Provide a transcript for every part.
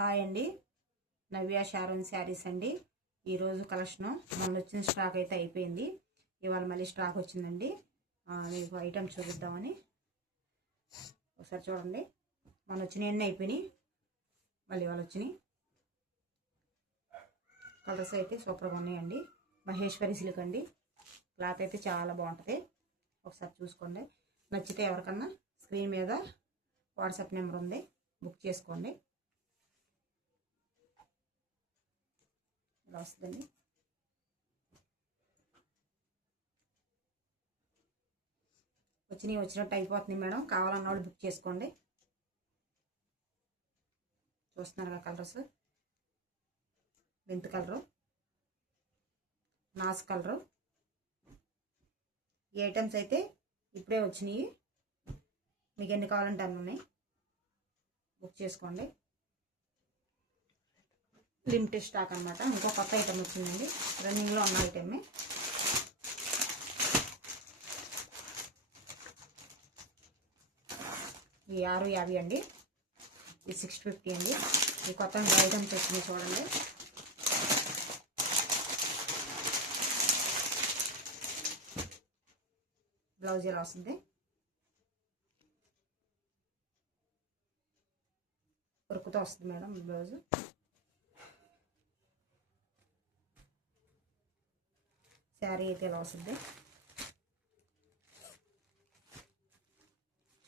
Hi అండి, నవ్య Sharon saris అండి. ఈరోజు కలెక్షన్ మొన్న వచ్చిన స్టాక్ అయితే అయిపోయింది. ఇవాళ మళ్ళీ స్టాక్ వచ్చిందండి. మీకు ఐటమ్ చూపిద్దామని. ఒకసారి చూడండి. మొన్న వచ్చినవన్నీ అయిపోయినాయి, మళ్ళీ ఇవాళ వచ్చినాయి. కలర్స్ అయితే సూపర్గా ఉన్నాయండి. మహేశ్వరి సిల్క్ అండి. క్లాత్ అయితే చాలా బాగుంటుంది. ఒకసారి చూసుకోండి. నచ్చితే ఎవరికన్నా స్క్రీన్ మీద వాట్సాప్ నెంబర్ ఉంది, బుక్ చేసుకోండి. ఇలా వస్తుందండి. వచ్చినట్టు అయిపోతుంది మేడం. కావాలన్న వాళ్ళు బుక్ చేసుకోండి. చూస్తున్నారు కదా కలర్స్. మెంత్ కలరు, నాస్ కలరు. ఈ ఐటమ్స్ అయితే ఇప్పుడే వచ్చినాయి. మీకు ఎన్ని కావాలంటే అన్నీ ఉన్నాయి, బుక్ చేసుకోండి. లిమిటెడ్ స్టాక్ అనమాట. ఇంకో కొత్త ఐటమ్ వచ్చిందండి, రన్నింగ్లో ఉన్న ఐటమే. ఈ 650 అండి, ఇది 650 అండి. ఈ కొత్త ఐటమ్స్ వచ్చినాయి చూడండి. బ్లౌజ్ ఇలా వస్తుంది. వర్క్తో వస్తుంది మేడం బ్లౌజ్. శారీ అయితే ఇలా వస్తుంది.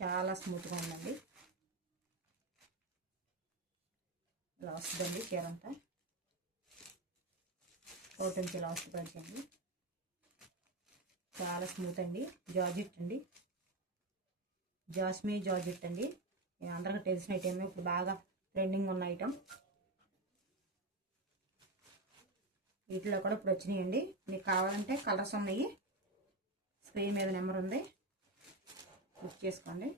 చాలా స్మూత్గా ఉందండి. ఇలా వస్తుందండి చీర అంతా. కోటన్కి ఇలా వస్తుంది పడిచండి. చాలా స్మూత్ అండి. జార్జెట్ అండి, జాస్మీ జార్జెట్ అండి. అందరికీ తెలిసిన ఐటమ్, ఇప్పుడు బాగా ట్రెండింగ్ ఉన్న ఐటమ్. వీటిలో కూడా ఇప్పుడు వచ్చినాయండి. మీకు కావాలంటే కలర్స్ ఉన్నాయి, స్క్రీన్ మీద నెంబర్ ఉంది, బుక్ చేసుకోండి.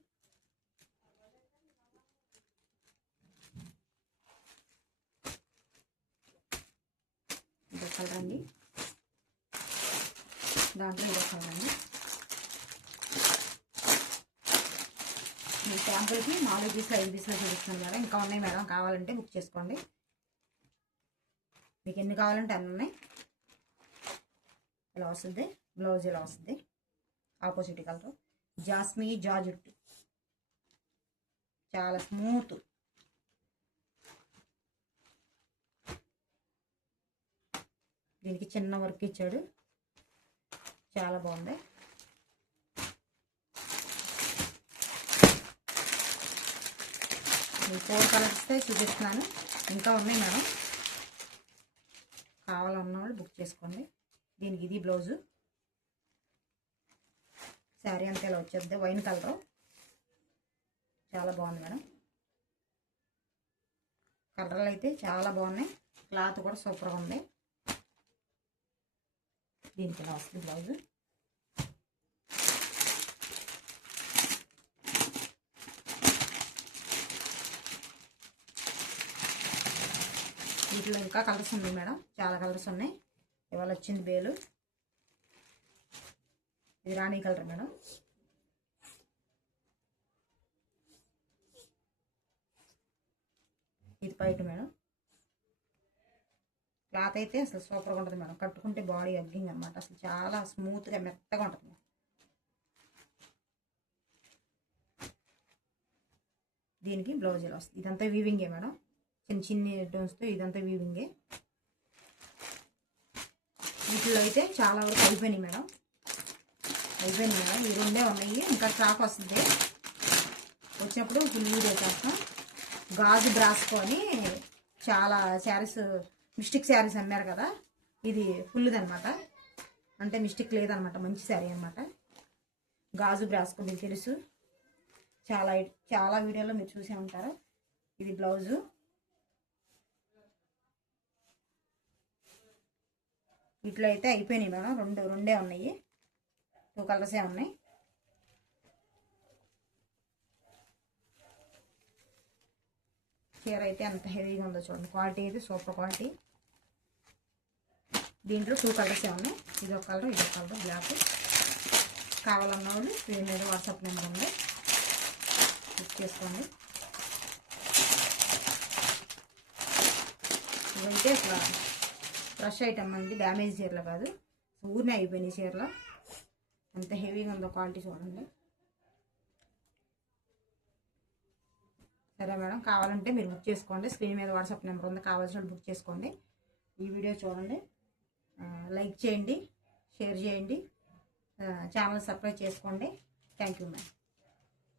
ఇదో కలర్ అండి, దాంట్లో ఇదో కలర్ అండి. మీ శాంపుల్కి 4 పీసులు 5 పీసులు చూపిస్తున్నాను మేడం. ఇంకా ఉన్నాయి మేడం, కావాలంటే బుక్ చేసుకోండి. మీకు ఎన్ని కావాలంటే అన్నీ ఉన్నాయి. ఇలా వస్తుంది బ్లౌజ్. ఇలా వస్తుంది ఆపోజిట్ కలర్. జాస్మీ జార్జెట్, చాలా స్మూత్. దీనికి చిన్న వర్క్ ఇచ్చాడు, చాలా బాగుంది. ఈ 4 కలర్స్తో చూపిస్తున్నాను. ఇంకా ఉన్నాయి మేడం, కావాలన్న వాళ్ళు బుక్ చేసుకోండి. దీనికి ఇది బ్లౌజు. శారీ అంతా ఇలా వచ్చేద్ది, వైన్ కలర్. చాలా బాగుంది మేడం. కలర్లు అయితే చాలా బాగున్నాయి, క్లాత్ కూడా సూపర్గా ఉంది. దీనికి ఇలా వస్తుంది బ్లౌజు. వీటిలో ఇంకా కలర్స్ ఉన్నాయి మేడం, చాలా కలర్స్ ఉన్నాయి. ఇవాళ వచ్చింది బేలు. ఇది రాణి కలర్ మేడం. ఇది పైట మేడం. క్లాత్ అయితే అసలు సూపర్గా ఉంటుంది మేడం. కట్టుకుంటే బాడీ అగ్గింగ్ అనమాట. అసలు చాలా స్మూత్గా మెత్తగా ఉంటుంది. దీనికి బ్లౌజ్ ఇలా వస్తుంది. ఇదంతా వీవింగే మేడం, చిన్న చిన్న డోన్స్తో ఇదంతా వీవింగే. వీటిలో అయితే చాలా వరకు అయిపోయినాయి మేడం. ఈ రెండే ఉన్నాయి, ఇంకా స్టాక్ వస్తుంది. వచ్చినప్పుడు ఫుల్ వీడియో చేస్తాం. గాజు బ్రాస్కో అని చాలా శారీస్, మిస్టిక్ శారీస్ అమ్మారు కదా, ఇది ఫుల్ది అనమాట. అంటే మిస్టిక్ లేదనమాట, మంచి శారీ అనమాట. గాజు బ్రాస్కో మీకు తెలుసు, చాలా వీడియోలో మీరు చూసే ఉంటారు. ఇది బ్లౌజు. వీటిలో అయితే అయిపోయినాయి మేడం. రెండే ఉన్నాయి, 2 కలర్సే ఉన్నాయి. చీర అయితే అంత హెవీగా ఉందో చూడండి. క్వాలిటీ అయితే సూపర్ క్వాలిటీ. దీంట్లో 2 కలర్సే ఉన్నాయి. ఇదొక కలర్, ఇదొక కలర్ బ్లాక్. కావాలన్న వాళ్ళు స్క్రీన్ మీద వాట్సాప్ నెంబర్ ఉంది, బుక్ చేసుకోండి. ఇవైతే ఇట్లా ఫ్రెష్ ఐటమ్ అండి, డ్యామేజ్ చీరలు కాదు, ఊరినే అయిపోయినాయి చీరలు. ఎంత హెవీగా ఉందో క్వాలిటీ చూడండి. సరే మేడం, కావాలంటే మీరు బుక్ చేసుకోండి. స్క్రీన్ మీద వాట్సాప్ నెంబర్ ఉంది, కావాల్సిన బుక్ చేసుకోండి. ఈ వీడియో చూడండి, లైక్ చేయండి, షేర్ చేయండి, ఛానల్ సబ్స్క్రైబ్ చేసుకోండి. Thank you madam.